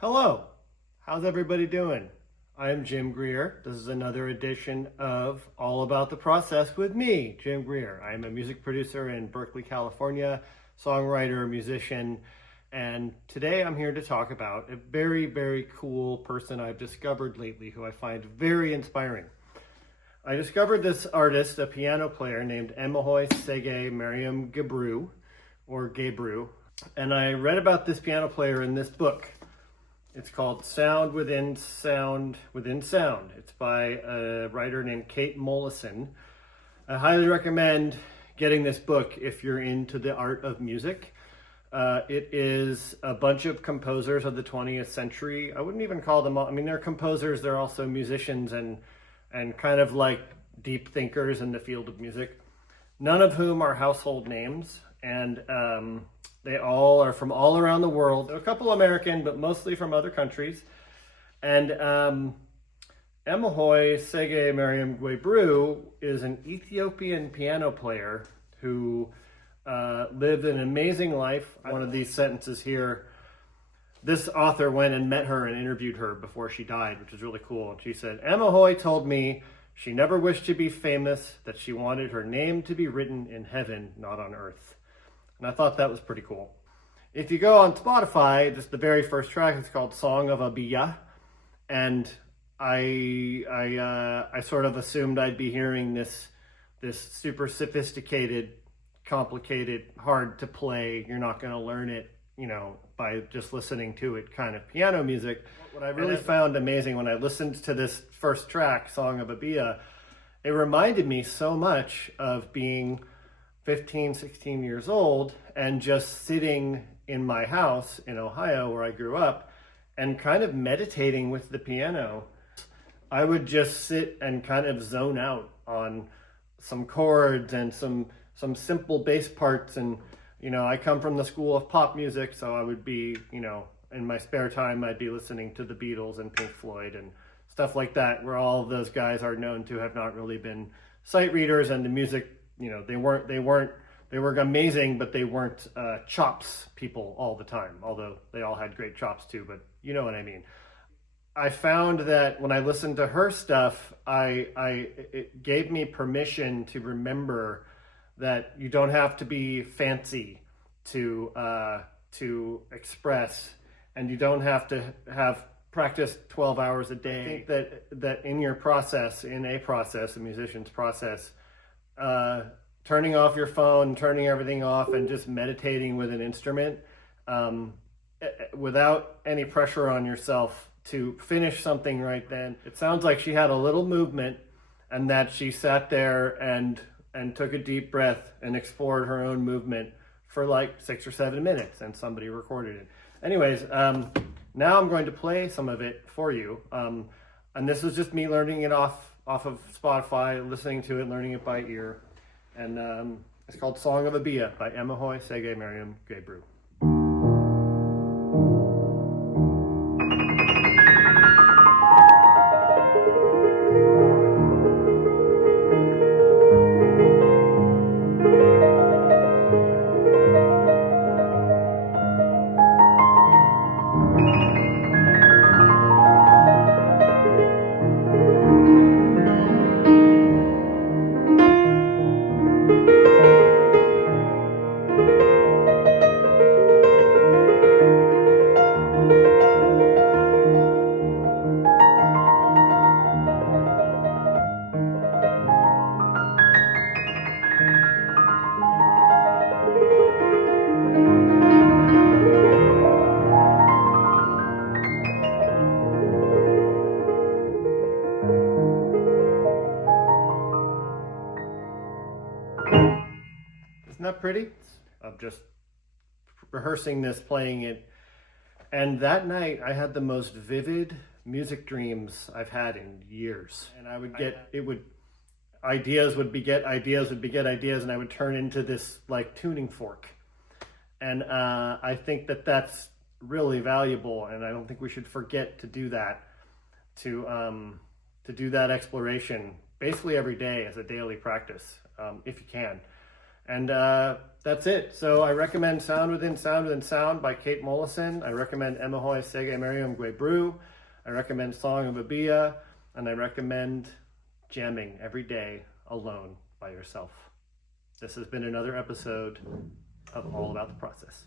Hello, how's everybody doing? I'm Jim Greer. This is another edition of All About the Process with me, Jim Greer. I'm a music producer in Berkeley, California, songwriter, musician, and today I'm here to talk about a very, very cool person I've discovered lately who I find very inspiring. I discovered this artist, a piano player named Emahoy Tsege Mariam Gebru, or Gebru, and I read about this piano player in this book. It's called Sound Within Sound Within Sound. It's by a writer named Kate Molleson. I highly recommend getting this book if you're into the art of music. It is a bunch of composers of the 20th century. I wouldn't even call them all, they're composers, they're also musicians and kind of like deep thinkers in the field of music, none of whom are household names. And they all are from all around the world. A couple American, but mostly from other countries. And Emahoy Tsege Mariam Gebru is an Ethiopian piano player who lived an amazing life. One of these sentences here, this author went and met her and interviewed her before she died, which is really cool. And she said, Emahoy told me she never wished to be famous, that she wanted her name to be written in heaven, not on earth. And I thought that was pretty cool. If you go on Spotify, just the very first track is called Song of a Bia. And I sort of assumed I'd be hearing this super sophisticated, complicated, hard to play, you're not going to learn it, by just listening to it kind of piano music. What I really found amazing when I listened to this first track, Song of a Bia, it reminded me so much of being 15, 16 years old and just sitting in my house in Ohio where I grew up and kind of meditating with the piano. I would just sit and kind of zone out on some chords and some simple bass parts. And, I come from the school of pop music, so I would be, in my spare time, I'd be listening to the Beatles and Pink Floyd and stuff like that, where all of those guys are known to have not really been sight readers, and the music, they were amazing, but they weren't chops people all the time, although they all had great chops too, but you know what I mean. I found that when I listened to her stuff, it gave me permission to remember that you don't have to be fancy to express, and you don't have to have practiced 12 hours a day. I think that in your process, a musician's process, turning off your phone, turning everything off, and just meditating with an instrument without any pressure on yourself to finish something right then. It sounds like she had a little movement, and that she sat there and took a deep breath and explored her own movement for like 6 or 7 minutes, and somebody recorded it. Anyways, now I'm going to play some of it for you. And this is just me learning it off of Spotify, listening to it, learning it by ear. And it's called Song of a Bia by Emahoy Tsege Mariam Gebru. Isn't that pretty? I'm just rehearsing this, playing it. And that night I had the most vivid music dreams I've had in years. And I would get, ideas would beget ideas, and I would turn into this like tuning fork. And I think that that's really valuable, and I don't think we should forget to do that, to do that exploration basically every day as a daily practice, if you can. And that's it. So I recommend Sound Within Sound Within Sound by Kate Molleson. I recommend Emahoy Tsege Mariam Gebru. I recommend Song of Abia. And I recommend jamming every day alone by yourself. This has been another episode of All About the Process.